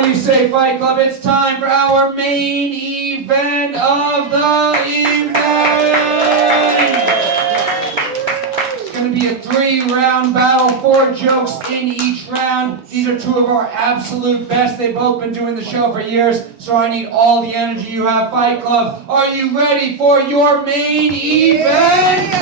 What do you say, Fight Club? It's time for our main event of the evening! It's going to be a 3-round battle, 4 jokes in each round. These are 2 of our absolute best. They've both been doing the show for years, so I need all the energy you have, Fight Club. Are you ready for your main event?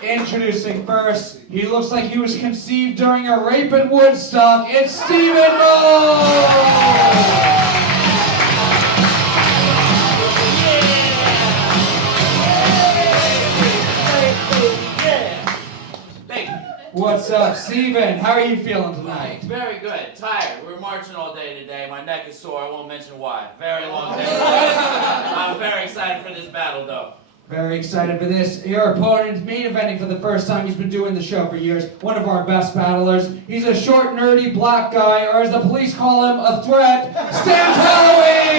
Introducing first, he looks like he was conceived during a rape in Woodstock. It's Stephen Bolles! What's up, Stephen? How are you feeling tonight? Very good. Tired. We were marching all day today. My neck is sore. I won't mention why. Very long day. I'm very excited for this battle, though. Very excited for this. Your opponent, main eventing for the first time. He's been doing the show for years. One of our best battlers. He's a short, nerdy black guy, or as the police call him, a threat. Talouis!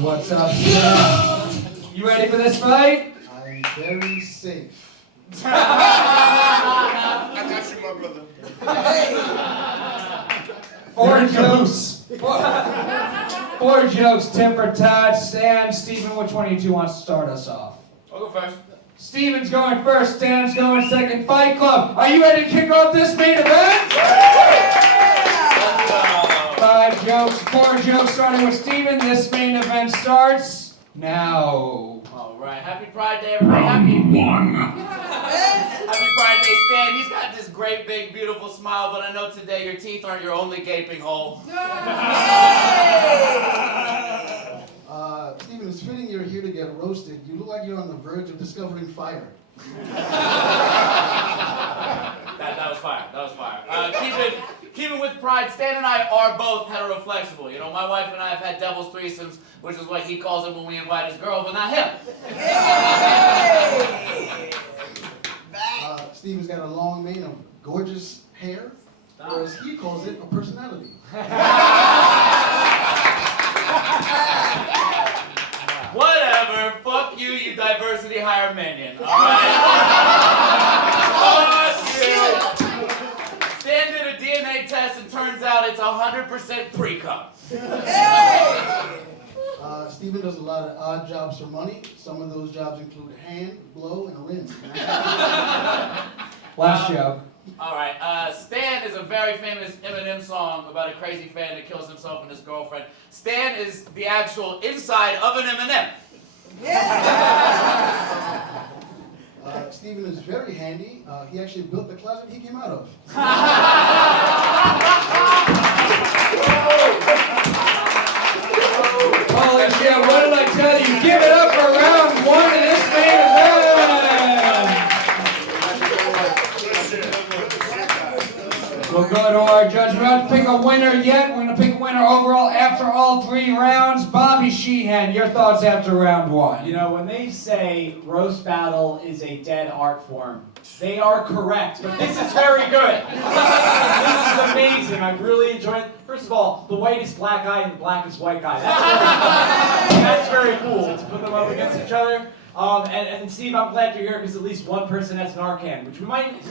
What's up, Sirus? You ready for this fight? I'm very safe. I got you, my brother. Four jokes, tip for tat. Stan, Stephen, which one of you 2 wants to start us off? I'll go first. Stephen's going first, Stan's going second. Fight Club, are you ready to kick off this main event? 5 jokes, 4 jokes, starting with Stephen. This main event starts now. All right. Happy Pride Day, everybody. Happy Pride Day, Stan. He's got this great, big, beautiful smile, but I know today your teeth aren't your only gaping hole. Stephen, it's fitting you're here to get roasted. You look like you're on the verge of discovering fire. That was fire. That was fire. Keeping with pride, Stan and I are both heteroflexible. You know, my wife and I have had devil's threesomes, which is what he calls it when we invite his girl, but not him. Stephen's got a long mane of gorgeous hair, whereas he calls it a personality. Whatever. Fuck you, you diversity hire minion. All right? Stan did a DNA test and turns out it's 100% pre-cum. Stephen does a lot of odd jobs for money. Some of those jobs include hand, blow, and rim. Last joke. All right. Stan is a very famous Eminem song about a crazy fan that kills himself and his girlfriend. Stan is the actual inside of an Eminem. Stephen is very handy. He actually built the closet he came out of. Holy shit, what did I tell you? Give it up for round 1 of this main event! We'll go to our judge. We're not to pick a winner yet. We're going to pick a winner overall after all 3 rounds. Bobby Sheehan, your thoughts after round 1? You know, when they say roast battle is a dead art form, they are correct, but this is very good. This is amazing. I really enjoyed it. First of all, the whitest black guy and the blackest white guy. That's very cool to put them up against each other. And Steve, I'm glad you're here because at least one person has an Narcan, which we might need. It's a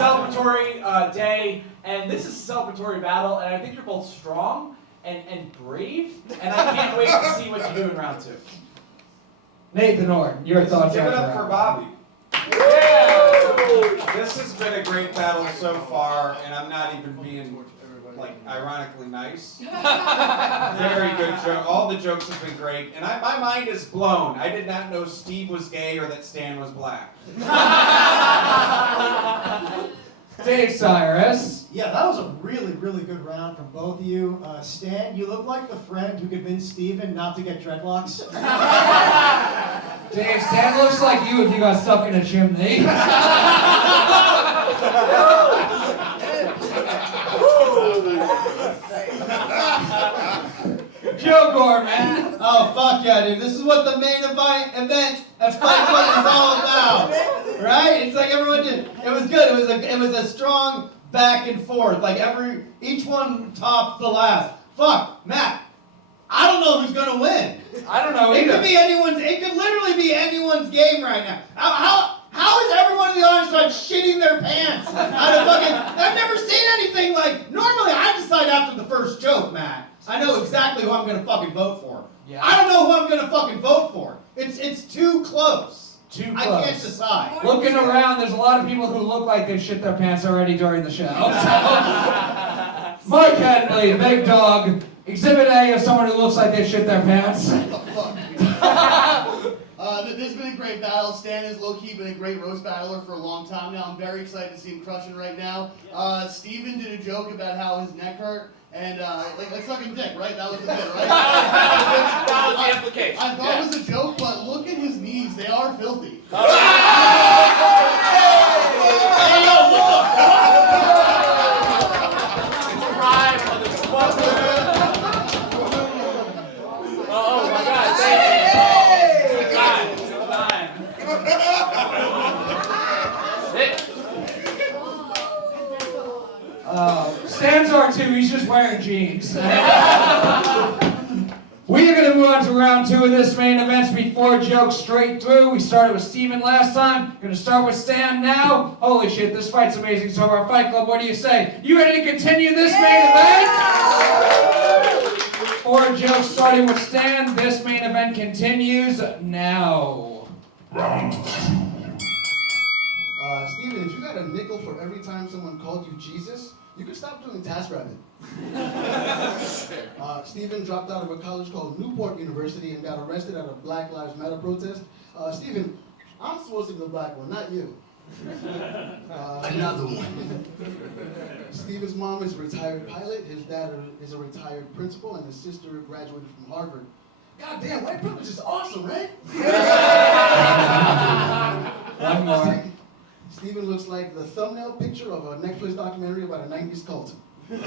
celebratory day, and this is a celebratory battle, and I think you're both strong and brave, and I can't wait to see what you do in round 2. Nathan Orton, your thoughts Give after it up round for 1? Bobby. Yeah. This has been a great battle so far, and I'm not even being, like, ironically nice. Very good joke. All the jokes have been great, and my mind is blown. I did not know Steve was gay or that Stan was black. Dave Sirus. Yeah, that was a really, really good round from both of you. Stan, you look like the friend who convinced Stephen not to get dreadlocks. Dave, Stan looks like you if you got stuck in a chimney. Joe Gorman. Oh, fuck yeah, dude. This is what the main event of Fight Club is all about. Right? It's like everyone did. It was good. It was a strong back and forth. Like each one topped the last. Fuck, Matt. I don't know who's gonna win. I don't know It either. could be anyone's. It could literally be anyone's game right now. How is everyone in the audience like shitting their pants out of fucking? I've never seen anything like. Normally, I decide after the first joke, Matt. I know exactly who I'm gonna fucking vote for. Yeah. I don't know who I'm gonna fucking vote for. It's too close. Too I close. can't decide. Looking around, there's a lot of people who look like they've shit their pants already during the show. Mark Henely, Big Dog. Exhibit A of someone who looks like they shit their pants. This has been a great battle. Stan has low-key been a great roast battler for a long time now. I'm very excited to see him crushing right now. Stephen did a joke about how his neck hurt, and like sucking dick, right? That was the bit, right? That was the implication. I thought it was a joke, but look at his knees. They are filthy. Hey, yo, what the fuck? Pride for the fuck. Oh my God, thank you. Stan's R2, he's just wearing jeans. We are going to move on to round 2 of this main event. It's be 4 jokes straight through. We started with Stephen last time. Going to start with Stan now. Holy shit, this fight's amazing. So our Fight Club, what do you say? You ready to continue this main event? 4 jokes starting with Stan. This main event continues now. Stephen, if you got a nickel for every time someone called you Jesus, you could stop doing TaskRabbit. Stephen dropped out of a college called Newport University and got arrested at a Black Lives Matter protest. Stephen, I'm supposed to be the black one, not you. Another one. Stephen's mom is a retired pilot, his dad is a retired principal, and his sister graduated from Harvard. God damn, white privilege is awesome, right? One more. Stephen looks like the thumbnail picture of a Netflix documentary about a 90s cult. Where's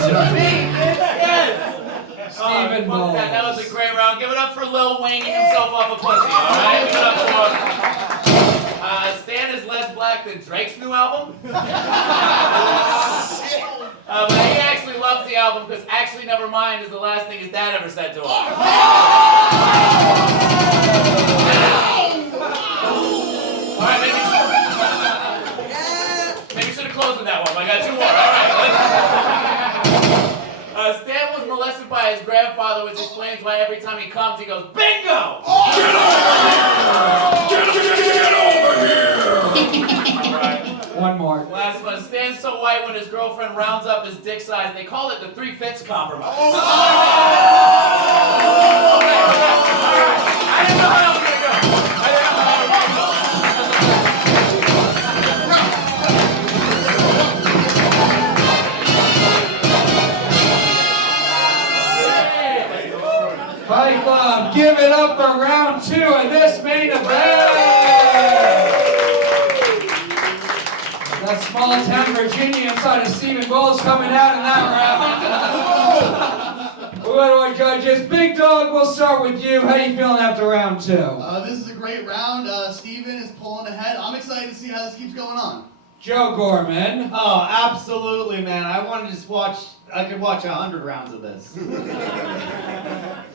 the meat? Yes. Stephen Bolles. That was a great round. Give it up for Lil Wayne himself off a pussy. All right, give it up for him. Stan is less black than Drake's new album. But he actually loves the album because "Actually Nevermind" is the last thing his dad ever said to him. All right, maybe should have closed with that one. But I got 2 more. All right. Stan was molested by his grandfather, which explains why every time he comes, he goes, "Bingo!" Get over here! All right. One more. Last one. Stan's so white when his girlfriend rounds up his dick size, they call it the 3/5 compromise. All right. I didn't know how I was gonna go. Fight Club, give it up for round 2 of this main event. That small town Virginia inside of Stephen Bolles coming out in that round. What do our judges? Big Dog, we'll start with you. How you feeling after round 2? This is a great round. Stephen is pulling ahead. I'm excited to see how this keeps going on. Joe Gorman. Oh, absolutely, man. I want to just watch. I could watch 100 rounds of this.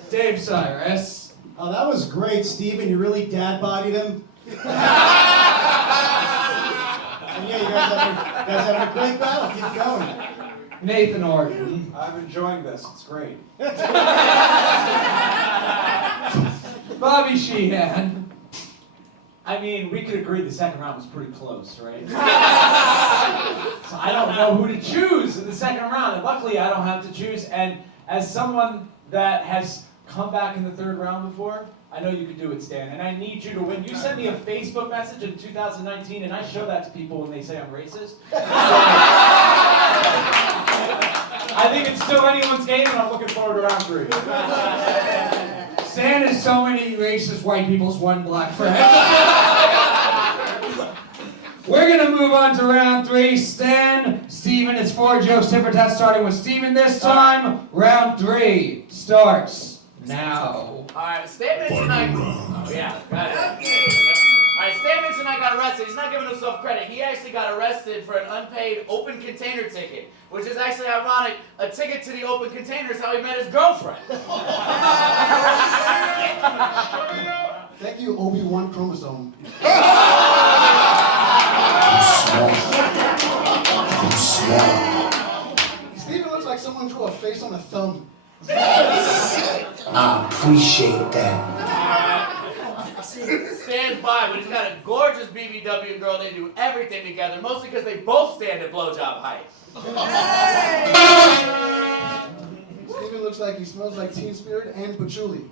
Dave Sirus. Oh, that was great, Stephen. You really dad-bodied him. And yeah, you guys having a great battle. Keep going. Nathan Orton. I'm enjoying this. It's great. Bobby Sheehan. I mean, we could agree the second round was pretty close, right? So I don't know who to choose in the second round, and luckily I don't have to choose. And as someone that has come back in the 3rd round before, I know you could do it, Stan, and I need you to win. You sent me a Facebook message in 2019, and I show that to people when they say I'm racist. I think it's still anyone's game, and I'm looking forward to round 3. Stan is so many racist white people's one black friend. We're going to move on to round 3. Stan, Stephen, it's 4 jokes, tit for tat, starting with Stephen this time. Round 3 starts now. All right, statement tonight. Oh, yeah, got it. Alright, Stan mentioned I got arrested. He's not giving himself credit. He actually got arrested for an unpaid open container ticket, which is actually ironic. A ticket to the open container is how he met his girlfriend. Thank you, Obi-Wan chromosome. Stephen looks like someone drew a face on a thumb. I appreciate that. Stands by, but he's got a gorgeous BBW girl. They do everything together, mostly because they both stand at blowjob height. Stephen looks like he smells like Teen Spirit and patchouli.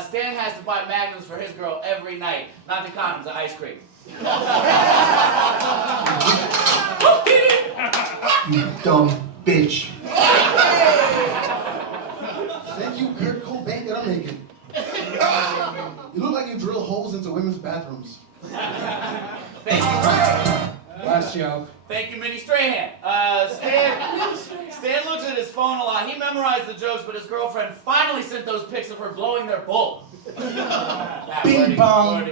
Stan has to buy magnums for his girl every night, not the condoms, the ice cream. You dumb bitch. Thank you, Kurt Cobain, that I'm making. You look like you drill holes into women's bathrooms. Thank you. Last joke. Thank you, Minnie Strahan. Stan looks at his phone a lot. He memorized the jokes, but his girlfriend finally sent those pics of her blowing their bull. Bing bong.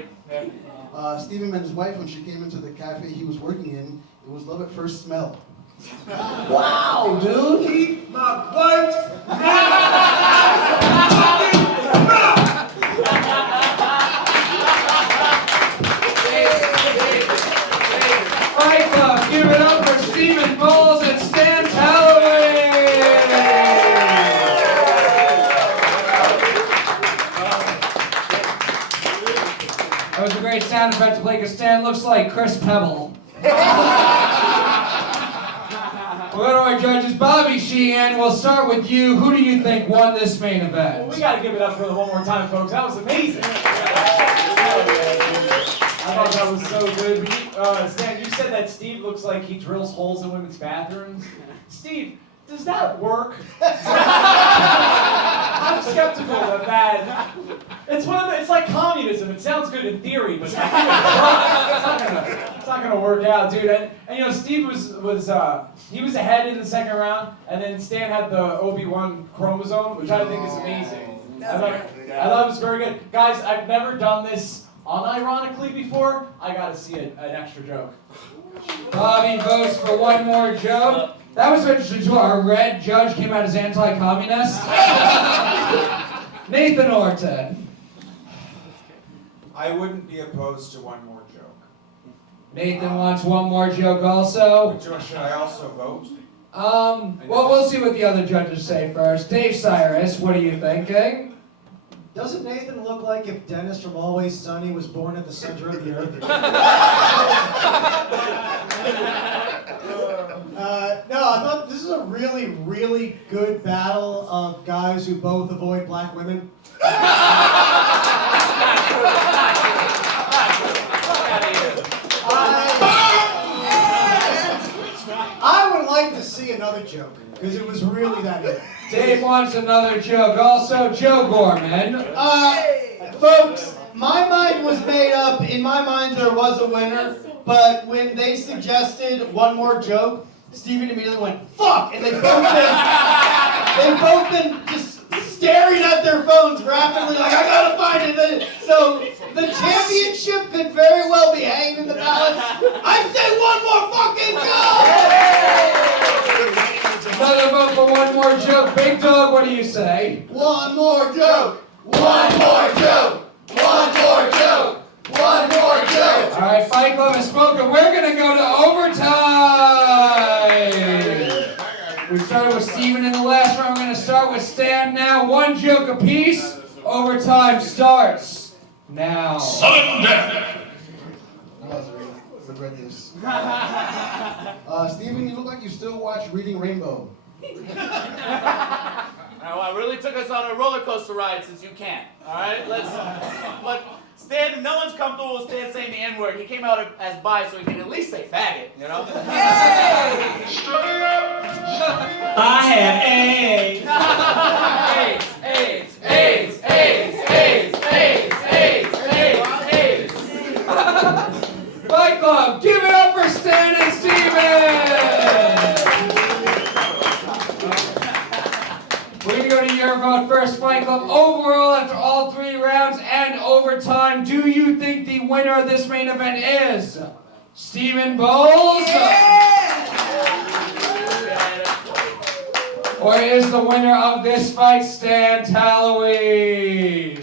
Stephen met his wife when she came into the cafe he was working in. It was love at first smell. Wow, dude. Eat my butt. Fight Club, give it up for Stephen Bolles and Stan Talouis! That was a great sound effect to play because Stan looks like Chris Pebble. We'll go to our judges. Bobby Sheehan, we'll start with you. Who do you think won this main event? Well, we got to give it up for them one more time, folks. That was amazing. I thought that was so good. Stan, you said that Steve looks like he drills holes in women's bathrooms. Steve, does that work? I'm skeptical of that. It's like communism. It sounds good in theory, but it's not gonna work out, dude. And you know, Steve was ahead in the second round, and then Stan had the Obi-Wan chromosome, which I think is amazing. I thought it was very good. Guys, I've never done this unironically before. I gotta see an extra joke. Bobby votes for one more joke. That was interesting too. Our red judge came out as anti-communist. Nathan Orton. I wouldn't be opposed to one more joke. Nathan wants one more joke also. Should I also vote? Well, we'll see what the other judges say first. Dave Sirus, what are you thinking? Doesn't Nathan look like if Dennis from Always Sunny was born at the center of the earth? No, I thought this is a really, really good battle of guys who both avoid black women. I would like to see another joke, because it was really that good. Dave wants another joke. Also, Joe Gorman. Folks, my mind was made up. In my mind, there was a winner. But when they suggested one more joke, Stephen immediately went, fuck! And they've both been just staring at their phones rapidly, like, I gotta find it. So the championship could very well be hanging in the balance. I say one more fucking joke! Another vote for one more joke. Big Dog, what do you say? One more joke! One more joke! One more joke! One more joke! All right, Fight Club has spoken. We're going to go to overtime. We started with Stephen in the last round. We're going to start with Stan now. One joke apiece. Overtime starts now. Regret this. Stephen, you look like you still watch Reading Rainbow. Now, I really took us on a roller coaster ride since you can't. All right, but Stan, no one's comfortable with Stan saying the N-word. He came out as bi, so he can at least say faggot, you know? I have AIDS, AIDS, AIDS, AIDS, AIDS, AIDS, AIDS, AIDS, AIDS. Fight Club, give it up for Stan and Stephen! We're going to go to your vote first, Fight Club. Overall, after all 3 rounds, rounds and overtime. Do you think the winner of this main event is Stephen Bolles? Or is the winner of this fight Stan Talouis?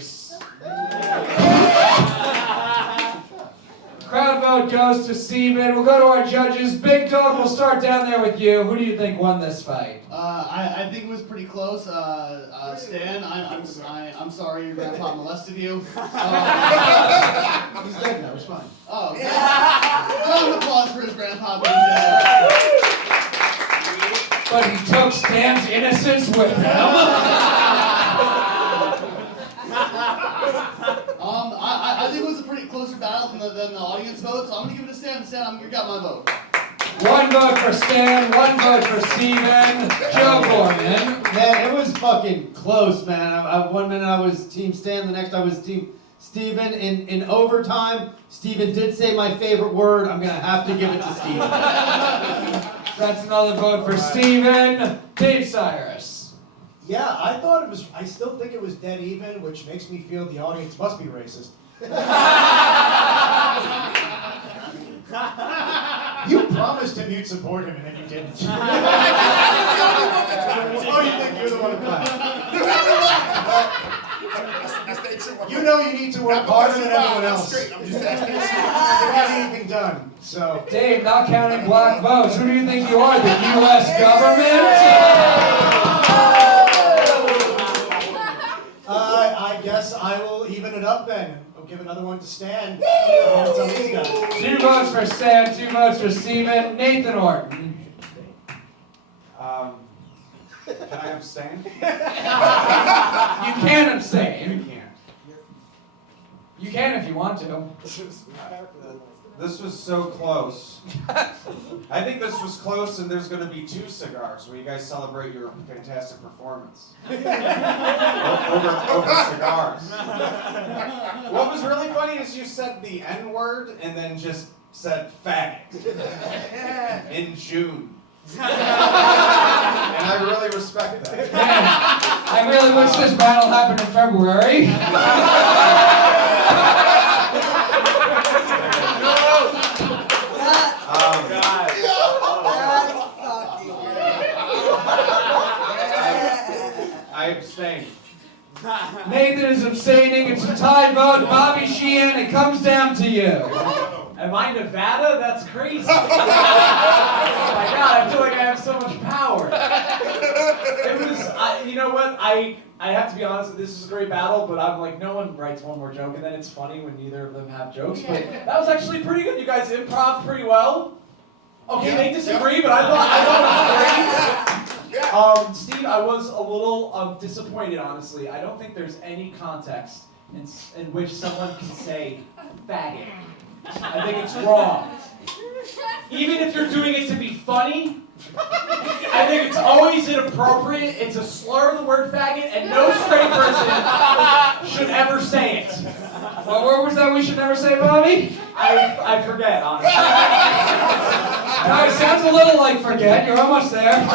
Crowd vote goes to Stephen. We'll go to our judges. Big Dog, we'll start down there with you. Who do you think won this fight? I think it was pretty close. Stan, I'm sorry your grandpa molested you. He's dead now, it's fine. Oh, okay. Round of applause for his grandpa being dead. But he took Stan's innocence with him. I think it was a pretty closer battle than the audience vote, so I'm gonna give it to Stan. Stan, you got my vote. One vote for Stan, one vote for Stephen. Joe Gorman. Man, it was fucking close, man. One minute I was Team Stan, the next I was Team Stephen. In overtime, Stephen did say my favorite word. I'm gonna have to give it to Stephen. That's another vote for Stephen. Dave Sirus. Yeah, I still think it was dead even, which makes me feel the audience must be racist. You promised to mute support him and then you didn't. Oh, you think you're the one who died. You know you need to work harder than everyone else. I'm just asking. You haven't had anything done, so. Dave, not counting black votes. Who do you think you are, the U.S. government? I guess I will even it up then. I'll give another one to Stan. It's on these guys. 2 votes for Stan, 2 votes for Stephen. Nathan Orton. Can I abstain? You can abstain. You can't. You can if you want to. This was so close. I think this was close, and there's going to be 2 cigars where you guys celebrate your fantastic performance. over cigars. What was really funny is you said the N-word and then just said faggot in June. And I really respect that. Man, I really wish this battle happened in February. I abstain. Nathan is abstaining. It's a tie vote. Bobby Sheehan, it comes down to you. Am I Nevada? That's crazy. Oh my God, I feel like I have so much power. It was, you know what? I have to be honest, this is a great battle, but I'm like, no one writes one more joke, and then it's funny when neither of them have jokes. But that was actually pretty good. You guys improv pretty well. Okay, they disagree, but I thought it was great. Steve, I was a little disappointed, honestly. I don't think there's any context in which someone can say faggot. I think it's wrong. Even if you're doing it to be funny, I think it's always inappropriate. It's a slur of the word faggot, and no straight person should ever say it. What word was that we should never say, Bobby? I forget, honestly. No, it sounds a little like forget. You're almost there.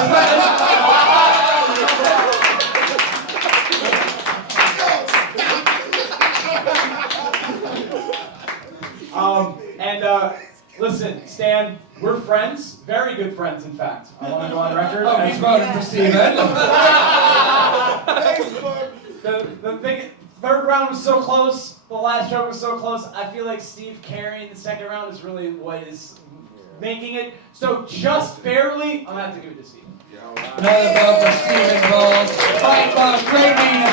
Listen, Stan, we're friends, very good friends, in fact. I want to go on record. Oh, he's voting for Stephen. The third round was so close. The last joke was so close. I feel like Steve carrying the second round is really what is making it. So just barely, I'm going to have to give it to Steve. Another vote for Stephen Bolles. Fight, great main